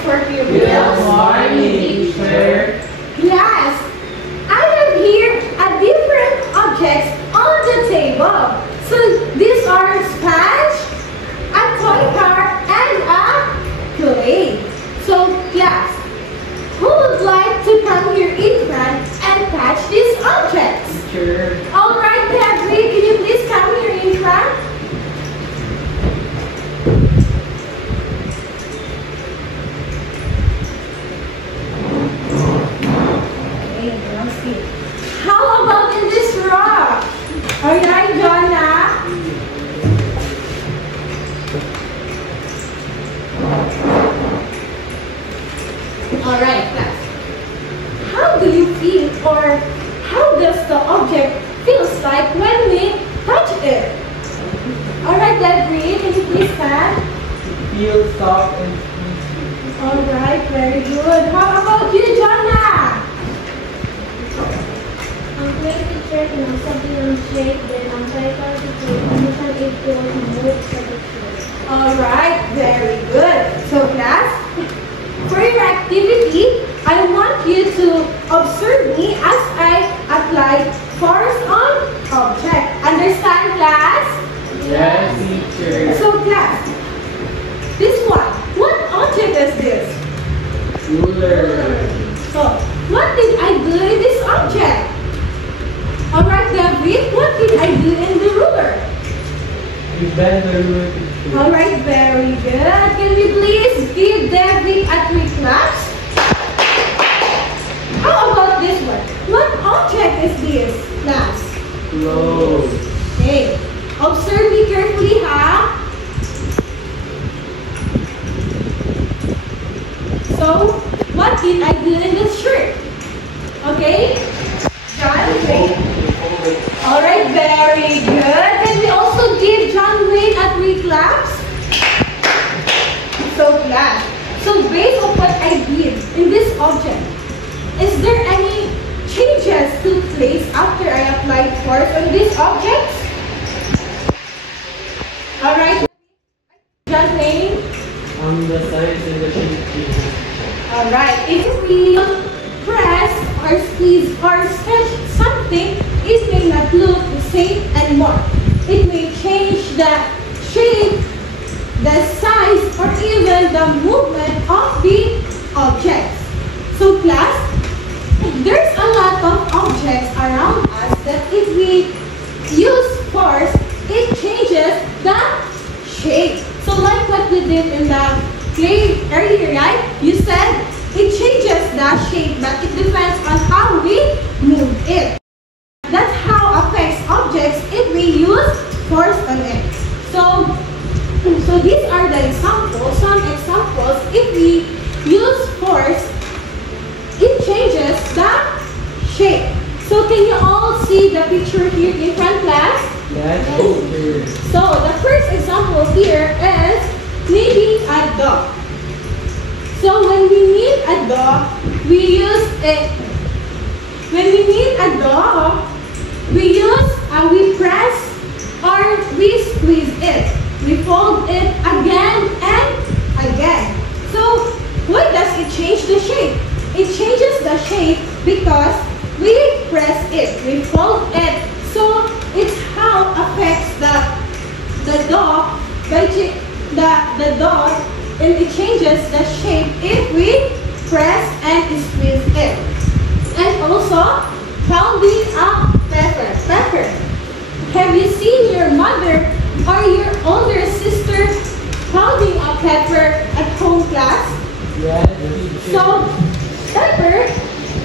Scorpio. Good morning, teacher. Yes, I have here a different objects on the table. So these are sponge, a toy car, and a clay. So yes, who would like to come here in front and catch these objects? Teacher. All right, Debbie, can you please come here in front? Okay, let's see. How about in this rock? All right, Jonah. All right, class. How do you feel, or how does the object feels like when we touch it? All right, Debbie, can you please stand? Feel soft and squeezy. All right, very good. How about you, Jonah? Ang clay teacher, sinasabi ng shape, then ang cycle teacher, minsan ito move sa picture. All right, very good. So, class, for your activity, I want you to observe me as I apply force on object. Understand, class? Yes, teacher. So, class, this one, what object is this? Ruler. So, what did I do in this object? All right, David, what did I do in the ruler? You bend the ruler, teacher. All right, very good. Can we please give David a 3 claps? How about this one? What object is this, class? Close. Okay, observe me carefully, ha? So, what did I do in this shirt? Okay? John, wait. All right, very good. Can we also give John Wayne a 3 claps? So, class. So, based on what I did in this object, is there any changes took place after I applied force on this object? All right, John Wayne. The size and the shape changes. All right. If we press or squeeze or stretch something, it may not look the same anymore. It may change the shape, the size, or even the movement of the objects. So, class, there's a lot of objects around us that if we use force, it changes the shape. So, like what we did in the clay earlier, right? You said it changes the shape, but it depends on how we move it. That's how affects objects if we use force on it. So these are the examples, some examples. If we use force, it changes the shape. So can you all see the picture here in front, class? Yes, teacher. So the first example here is kneading a dough. So when we knead a dough, we use it. When we knead a dough, we press or we squeeze it. We fold it again and again. So why does it change the shape? It changes the shape because we press it, we fold it. So it's how affects the dough by the dough, and it changes the shape if we press and squeeze it. And also pounding a pepper. Have you seen your mother or your older sister pounding a pepper at home, class? Yes, teacher. So pepper,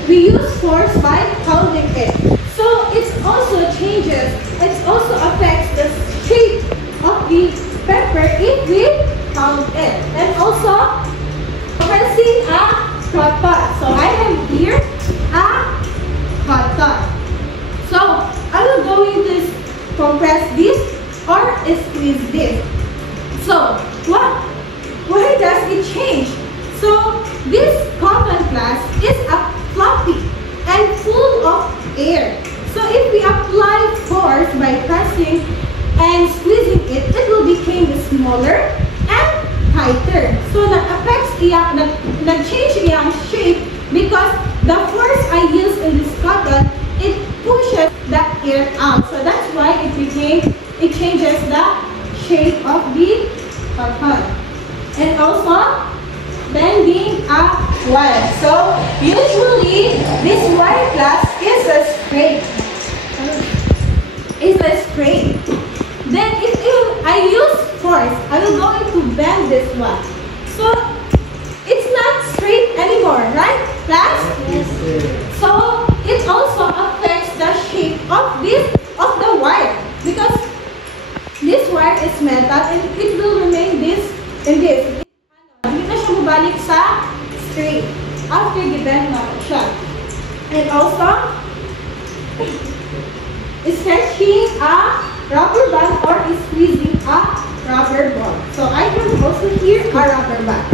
we use force by pounding it. So it also changes, it also affects the shape of the pepper if we pound it. And also pressing a cotton. So I have here a cotton. So I will going to compress this or squeeze this. So why does it change? So this cotton, class, is a fluffy and full of air. So if we apply force by pressing and squeezing it, it will become smaller and my turn. So nag-affects iyang, nag-change iyang shape because the force I use in this cotton, it pushes the air out. So that's why it changes the shape of the cotton. And also, bending a wire. So usually, this wire class is a straight. Then if I use force, I will going to bend this one. So it's not straight anymore, right, class? Yes, sir. So it also affects the shape of the wire because this wire is metal and it will remain in this. Hindi na siya mabalik sa straight after gibend na siya. And also, stretching a rubber band or squeezing a rubber ball. So I have also here a rubber band.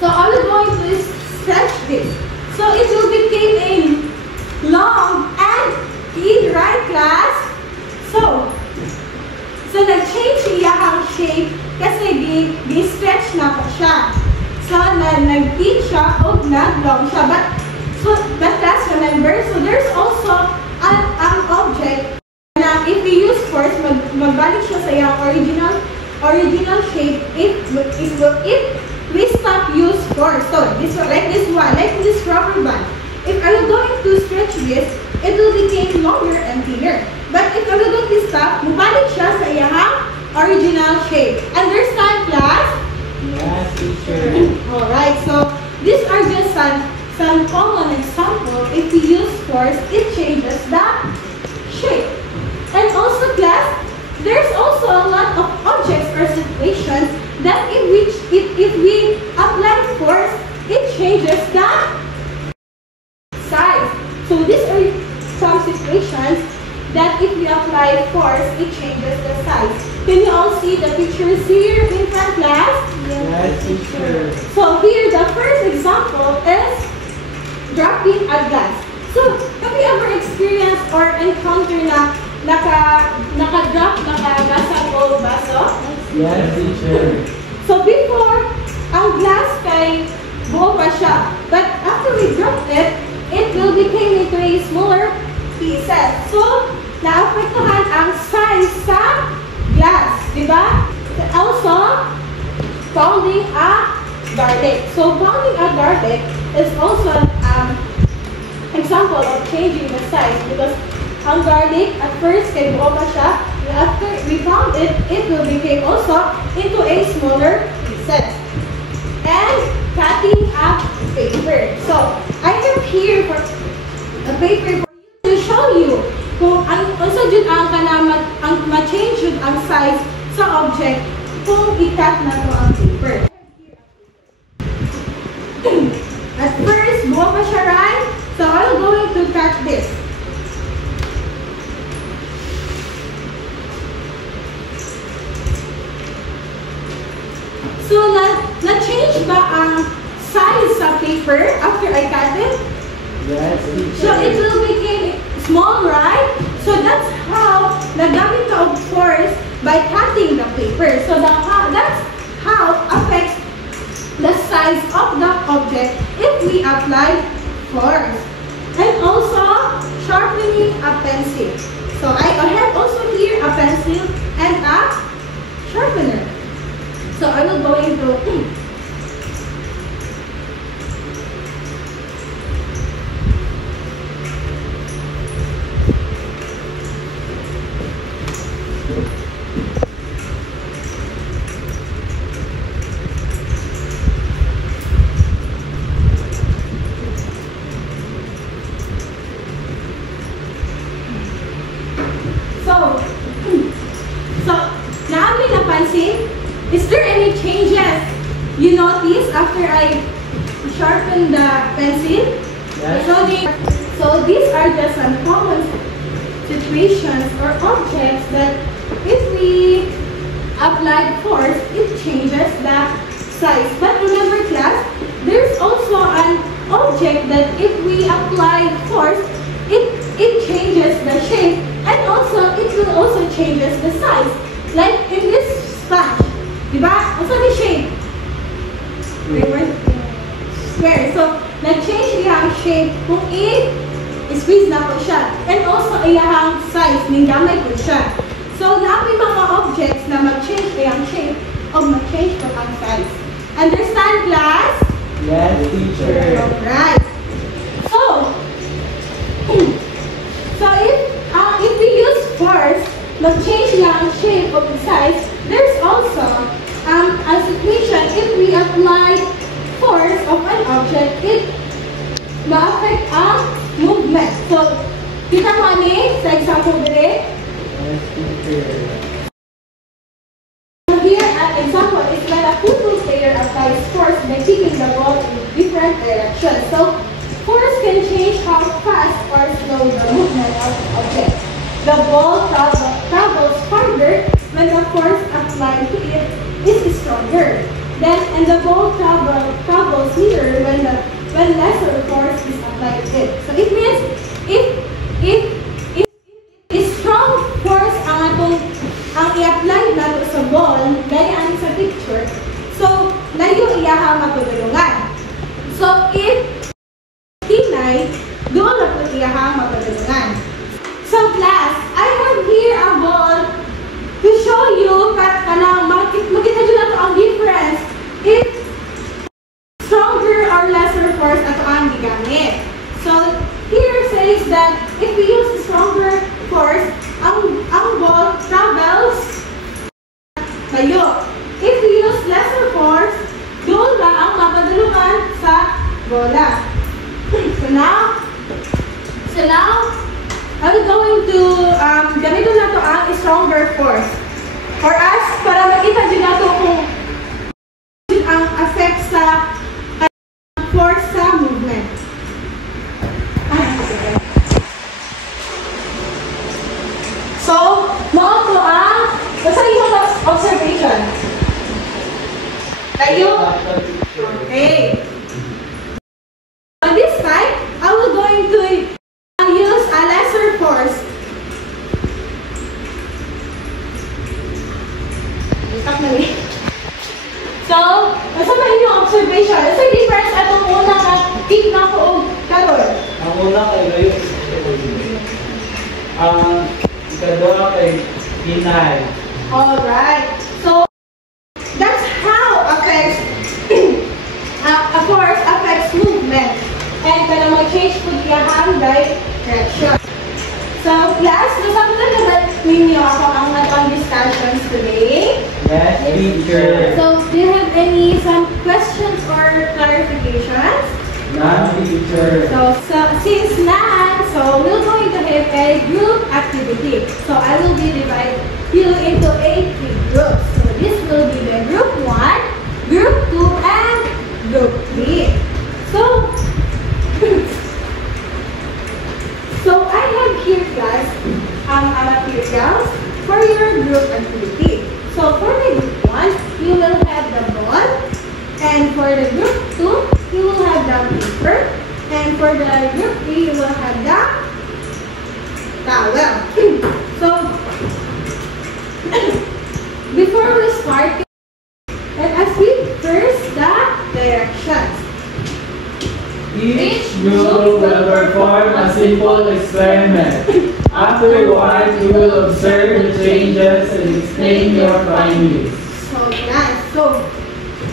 So I will going to stretch this. So it will become a long and thin, right, class? So nag-change iyang shape kasi di-stretch na po siya. So nag-thin siya o nag-long siya. But class, remember, so there's also an object na if we use force, magbalik siya sa iyang original shape if we stop use force. So this one, like this rubber band. If I am going to stretch this, it will become longer and thinner. But if I will going to stop, mabalik siya sa iyang original shape. Understand, class? Yes, teacher. Alright, so these are just some common example. If we use force, it changes the shape. And also, class, there's also a lot of objects or situations that if we apply force, it changes the size. So these are some situations that if we apply force, it changes the size. Can you all see the pictures here in front, class? Yes, teacher. So here, the first example is dropping a glass. So, have you ever experienced or encountered na naka-drop, naka-gasabol baso? Yes, teacher. So before, ang glass kay buo pa siya. But after we drop it, it will become into a smaller pieces. So, naapektuhan ang size sa glass. Diba? Also, pounding a garlic. So, pounding a garlic is also an example of changing the size because ang garlic, at first, kay buo pa siya. After we pound it, it will become also into a smaller pieces. And cutting up paper. So, I have here for a paper for you to show you kung ano jud ang ma-change jud ang size sa object kung i-cut na to ang paper. At first, buo pa siya, right? So, I'm going to cut this. So, na-change ba ang size sa paper after I cut it? Yes, teacher. So, it will become small, right? So, that's how nagamit ka of force by cutting the paper. So, that's how affects the size of the object if we apply force. And also, sharpening a pencil. So, I have also here a pencil and a sharpener. So, I will go into namin napansin, is there any changes you notice after I sharpen the pencil? Yes. So these are just some common situations or objects that if we apply force, it changes the size. But remember, class, there's also an object that if we apply force, it changes the shape and also it will also changes the size. Like in this sponge, diba? Also the shape. They were square. So, nag-change iyang shape kung i-squeeze na po siya. And also, iyang size, nindamay po siya. So, namin mga objects na mag-change iyang shape o mag-change po ang size. Understand, class? Yes, teacher. Alright. So if we use force, mag-change lang ang shape of the size, there's also a situation if we apply force of an object, it ma-affect ang movement. So, kita mo ni sa example dire. Yes, teacher. So here, an example is when a football player applies force by kicking the ball in different directions. So, force can change how fast or slow the movement of the object. The ball travels farther when the force applied to it is stronger. Then, and the ball travels nearer when lesser force is applied to it. So it means if strong force ang i-apply nato sa ball, gaya ang sa picture, so layo iyaha matulungan. So if tinay, doon na po iyaha matulungan. So class, I have here a ball to show you makita nyo na ito ang difference if stronger or lesser force ato ang gigamit. So here says that if we use stronger force, ang ball travels layo. If we use lesser force, doon na ang mapadulungan sa bola. So now, I'm going to gamitin na ito ang stronger force. For us, para makita din nato kung ang effect sa force sa movement. So, mao to ang basta yung observation. Tayo. Okay. On this time, I will going to use a lesser force. Stop na rin. So, nasa ba inyong observation? Nasa difference atong una na kick na ko o karol? Ang una kay Layo. Ang ikadwa kay Pinay. Alright. So, that's how affects a force affects movement. And kada mag-change po diyahang direction. So, class, nasabutan na ba ninyo ako ang natang discussions today? Yes, teacher. So, do you have some questions or clarifications? None, teacher. So since none, so we're going to have a group activity. So I will be dividing you into 8 groups. So this will be the group 1, group 2, and group 3. So I have here, class, materials for your group activity. So for the group 1, you will have the ball, and for the group 2, you will have the paper, and for the group 3, you will have the towel. So before we start, let us read first the directions. Each group will perform a simple experiment. Afterwards, you will observe the changes and explain your findings. So nice. So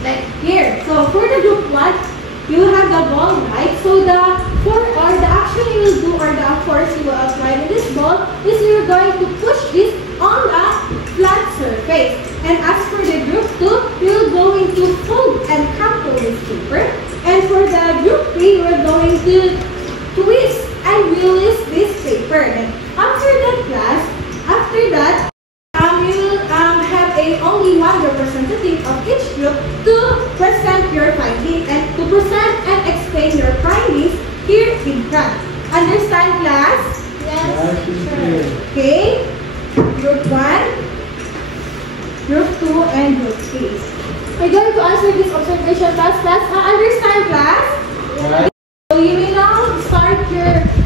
like here. So for the group 1, you have the ball, right? So the action you will do, or the force you will apply in this ball, is you're going to push this on a flat surface. And as for the group 2, you're going to fold and crumple this paper. And for the group 3, we're going to twist and release this paper. And after that class, you will have only one representative of each group to present your findings and to present and explain your findings here in front. Understand, class? Yes, teacher. Okay. Group 1, Group 2, and Group 3. We're going to answer this observation class. Understand, class? Yes. So you will now start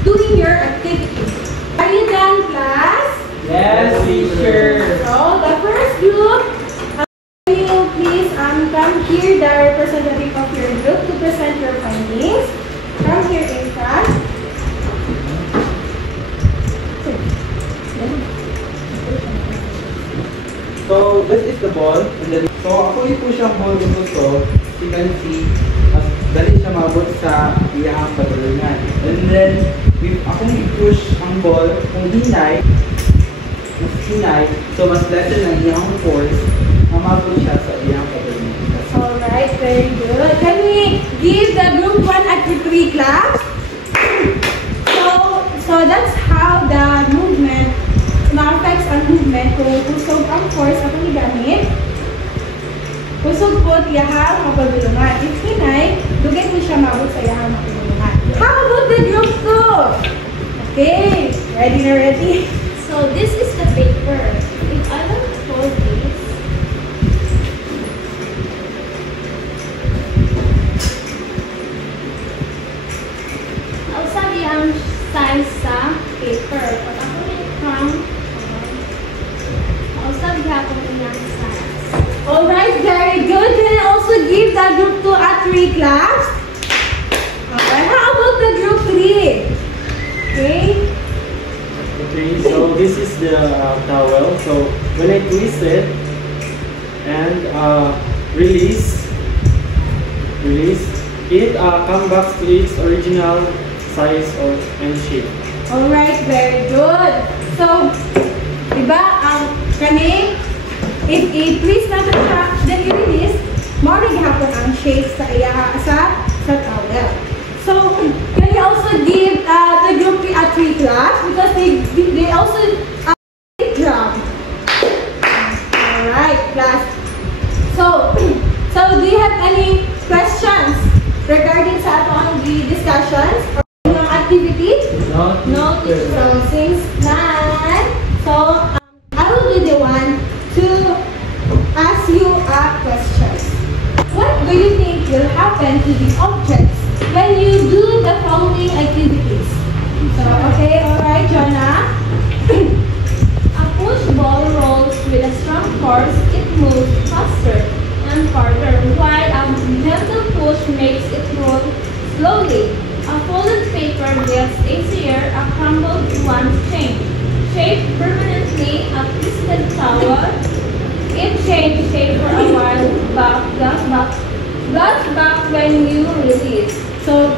doing your activities. Are you done, class? Yes, teacher. So the first group, can you please come here here the representative of your group to present your findings. Come here in front. So, this is the ball. And then, so, ako i-push ang ball dito to. You can see, mas dali siya mabot sa iyang patulungan. And then, if akong i-push ang ball, kung hinay, so mas lesser ng iyang force, mamabot siya sa iyang patulungan. Alright, very good. Can we give the group 1 activity class? So that's how the movement ma-affects ang movement kung usog ang force akong igamit. Usog po iyahang mapagulungan. If hinay, dugay po siya mabot sa iyahang mapagulungan. How about the group 2? Okay, ready na ready? So this is the paper. If I will fold this, sabi ang size sa paper. Pag ako from sabi ako yung size. Alright, very good. Can I also give the group 2 a 3 class? Alright, how about the group 3? Okay. Okay, so this is the towel. So when I twist it and release, it comes back to its original size and shape. Alright, very good. So, diba, kani, if i-twist natin siya, then i-release, maraming hapon ang shape sa towel. So, can you also give the group a 3 class? Because they also drum. Alright, class. So, do you have any questions regarding sa atong discussions or yung activity? No, teacher. So, since none, so I will be the one to ask you a question. What do you think will happen to the objects when you do the following activities? So, okay, alright, Jonah. A push ball rolls with a strong force. It moves faster and farther, while a gentle push makes it roll slowly. A folded paper gets easier, a crumbled one change. Shaped permanently, a twisted towel. It changed shape for a while, got back when you release. So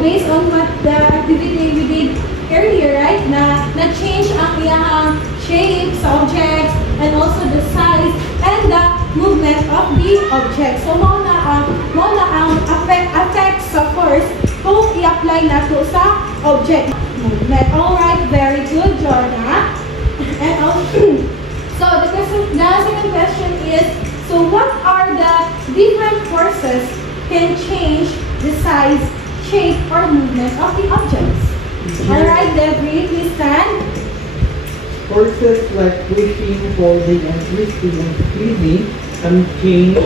based on what the activity we did earlier, right? Na-change ang iyang shape sa objects and also the size and the movement of the object. So mo na ang effect sa force kung i-apply na to sa object movement. Alright, very good, Jorna. And so the second question is, so what are the different forces can change the size, shape, or movement of the objects? Alright, Debbie, please stand. Forces like pushing, folding, and twisting and squeezing can change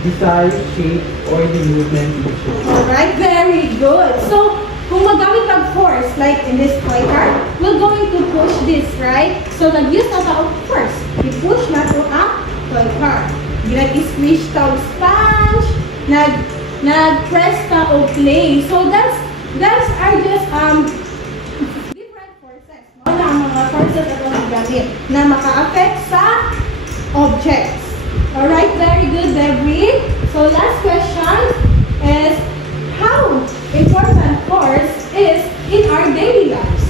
the size, shape, or the movement of the shape. Alright, very good. So, kung magamit ang force, like in this toy car, we're going to push this, right? So, nag-use na sa force. I-push na to ang toy car. Nag-squish ta o sponge, nag-press ta o play. So, that's are just different forces. Wala ang mga forces na itong gamit na maka-affect sa objects. Alright, very good, Debbie. So, last question is, how important force is in our daily lives?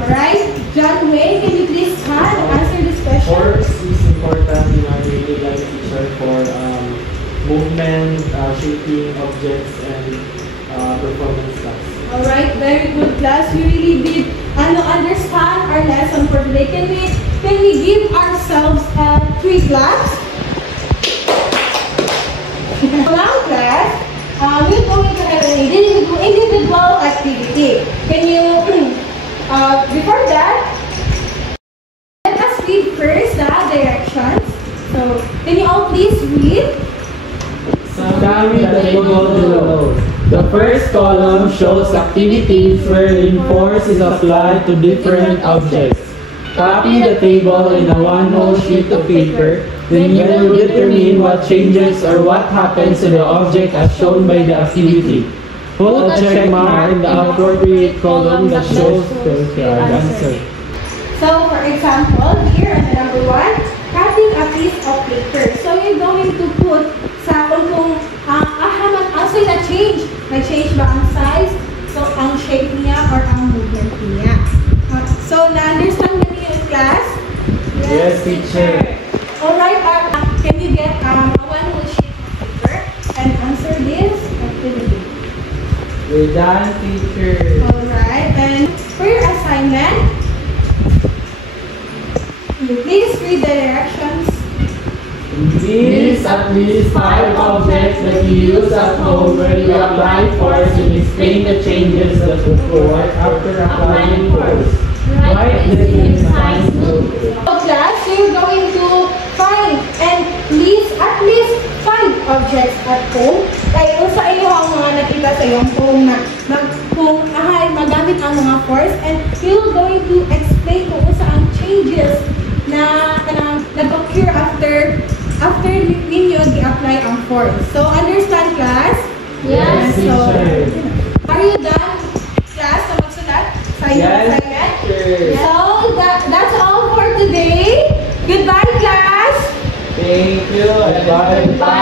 Alright, John Wayne, can you please answer this question? Force is important in our daily life, teacher, for movement, shaping objects, and performance tasks. Alright, very good, class. You really did understand our lesson for today. Can we give ourselves 3 claps? Now, class, we're going to have an individual activity. Can you, before that, let us read first the directions. So, can you all please read? Study the table below. The first column shows activities wherein force is applied to different objects. Copy the table in a one-whole sheet of paper Then you will determine what changes or what happens to the object as shown by the activity. Put a check mark in the appropriate column that shows the correct answer. So, for example, here on the number 1, cutting a piece of paper. So, you're going to put sa kung also na-change. Na-change ba ang size? So, ang shape niya or ang movement niya. So, na-understand ba niyo yung class? Yes, teacher. Alright, can you get one whole sheet of paper and answer this activity? We're done, teacher. Alright, and for your assignment, please read the directions. List at least 5 objects that you use at home where you apply force and explain the changes that occur after applying force. Write this in science book. So class, you're going to find and list at least 5 objects at home. Kaya kung sa iyo ang mga nakita sa iyong home na kung magamit ang mga force, and you're going to explain kung saan changes na nag-occur after ninyo i-apply ang force. So, understand, class? Yes, So, teacher. are you done, class, sa magsulat sa inyong Yes, assignment? teacher. So, that's all for today. Goodbye, class! Thank you. Bye. Bye.